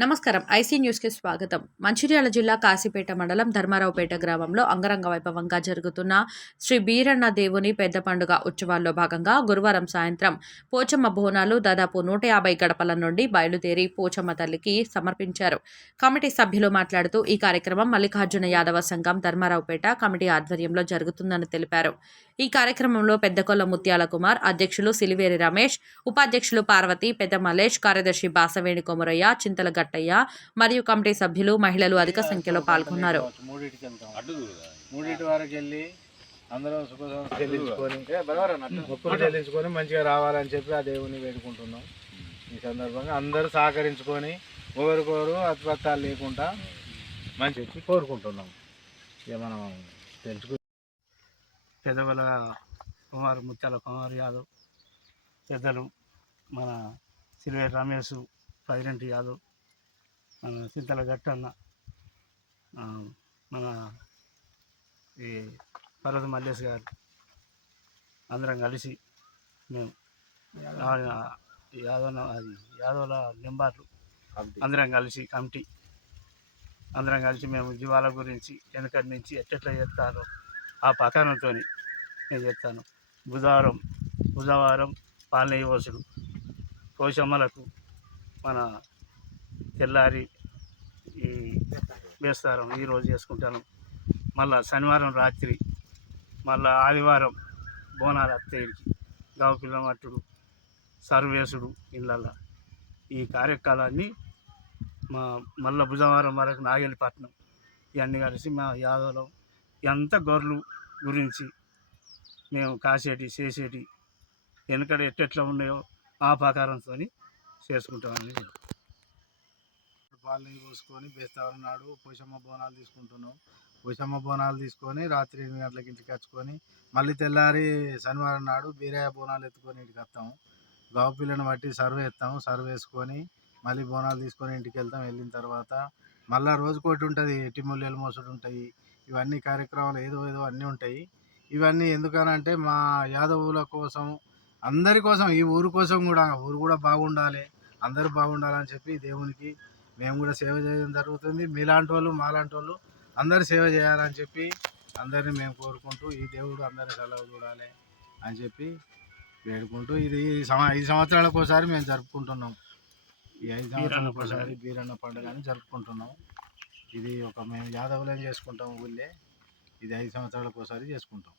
నమస్కారం. ఐసీ న్యూస్‌కి స్వాగతం. మంచిర్యాల జిల్లా కాశీపేట మండలం ధర్మారావుపేట గ్రామంలో అంగరంగ వైభవంగా జరుగుతున్న శ్రీ బీరన్న దేవుని పెద్ద పండుగ ఉత్సవాల్లో భాగంగా గురువారం సాయంత్రం పోచమ్మ బోనాలు దాదాపు 150 గడపల నుండి బయలుదేరి పోచమ్మ తల్లికి సమర్పించారు. కమిటీ సభ్యులు మాట్లాడుతూ ఈ కార్యక్రమం మల్లికార్జున యాదవ సంఘం ధర్మారావుపేట కమిటీ ఆధ్వర్యంలో జరుగుతుందని తెలిపారు. ఈ కార్యక్రమంలో పెద్దకొల్ల ముత్యాల కుమార్, అధ్యక్షులు సిలివేరి రమేష్, ఉపాధ్యక్షులు పార్వతి, పెద్ద మల్లేష్, కార్యదర్శి బాసవేణి కొమరయ్య, చింతల గట్టయ్య మరియు కమిటీ సభ్యులు, మహిళలు అధిక సంఖ్యలో పాల్గొన్నారు. అందరం చెల్లించుకొని మంచిగా రావాలని చెప్పి ఆ దేవుని వేడుకుంటున్నాం. ఈ సందర్భంగా అందరూ సహకరించుకొని ఒకరికొకరు అతిపత్తాలు లేకుండా మంచి చెప్పి కోరుకుంటున్నాం. ఇక మనం తెలుసుకు పెద్దగల కుమార్ ముత్యాల కుమార్ యాదవ్, పెద్దలు మన సిల్వేర్ రమేష్, ప్రెసిడెంట్ యాదవ్, మన చింతల గట్టన్న, మన ఈ పర్వత మల్లేష్ గారు అందరం కలిసి మేము యాదవుల నెంబర్లు అందరం కలిసి కమిటీ అందరం కలిసి మేము జీవాల గురించి వెనకటి నుంచి ఎట్లా చేస్తారో ఆ పకానంతో నేను చెప్తాను. బుధవారం పాలనేయ వసుడు పోషమ్మలకు మన తెల్లారి ఈ వేస్తారం ఈరోజు చేసుకుంటాను. మళ్ళా శనివారం రాత్రి, మళ్ళా ఆదివారం బోనాల అత్తయ్యకి గావు పిల్ల మట్టుడు సర్వేసుడు ఇళ్ళల్లో ఈ కార్యక్రమాలన్నీ మళ్ళీ బుధవారం వరకు నాగేలిపట్నం ఇవన్నీ కలిసి మా యాదవ్లో ఎంత గొర్రెలు గురించి మేము కాసేటి చేసేటి వెనకడ ఎట్లా ఉన్నాయో ఆ ప్రకారంతో చేసుకుంటామని పాలని పోసుకొని బేస్తవారం నాడు పోషమ్మ బోనాలు తీసుకుంటున్నాం. పోషమ్మ బోనాలు తీసుకొని రాత్రి 8 గంటలకి ఇంటికి వచ్చుకొని మళ్ళీ తెల్లారి శనివారం నాడు బీరయ్య బోనాలు ఎత్తుకొని ఇంటికి వస్తాము. గావు పిల్లని బట్టి సర్వే ఎత్తాము. సర్వే వేసుకొని మళ్ళీ బోనాలు తీసుకొని ఇంటికి వెళ్తాం. వెళ్ళిన తర్వాత మళ్ళీ రోజుకోటి ఉంటుంది, ఎట్టిముళ్ళు మోసుడు ఉంటాయి. ఇవన్నీ కార్యక్రమాలు ఏదో అన్నీ ఉంటాయి. ఇవన్నీ ఎందుకనంటే మా యాదవుల కోసం, అందరి కోసం, ఈ ఊరు కోసం కూడా, ఊరు కూడా బాగుండాలి, అందరూ బాగుండాలని చెప్పి దేవునికి మేము కూడా సేవ చేయడం జరుగుతుంది. మీలాంటి వాళ్ళు మాలాంటి వాళ్ళు అందరూ సేవ చేయాలని చెప్పి అందరినీ మేము కోరుకుంటూ ఈ దేవుడు అందరి సెలవు చూడాలి అని చెప్పి వేడుకుంటూ ఇది 5 సంవత్సరాలకు ఒకసారి మేము జరుపుకుంటున్నాం. ఈ 5 సంవత్సరాలకు ఒకసారి బీరన్న పండుగని జరుపుకుంటున్నాం. ఇది మేము యాదవులేం చేసుకుంటాం ఊళ్ళే. ఇది 5 సంవత్సరాలకు ఒకసారి చేసుకుంటాం.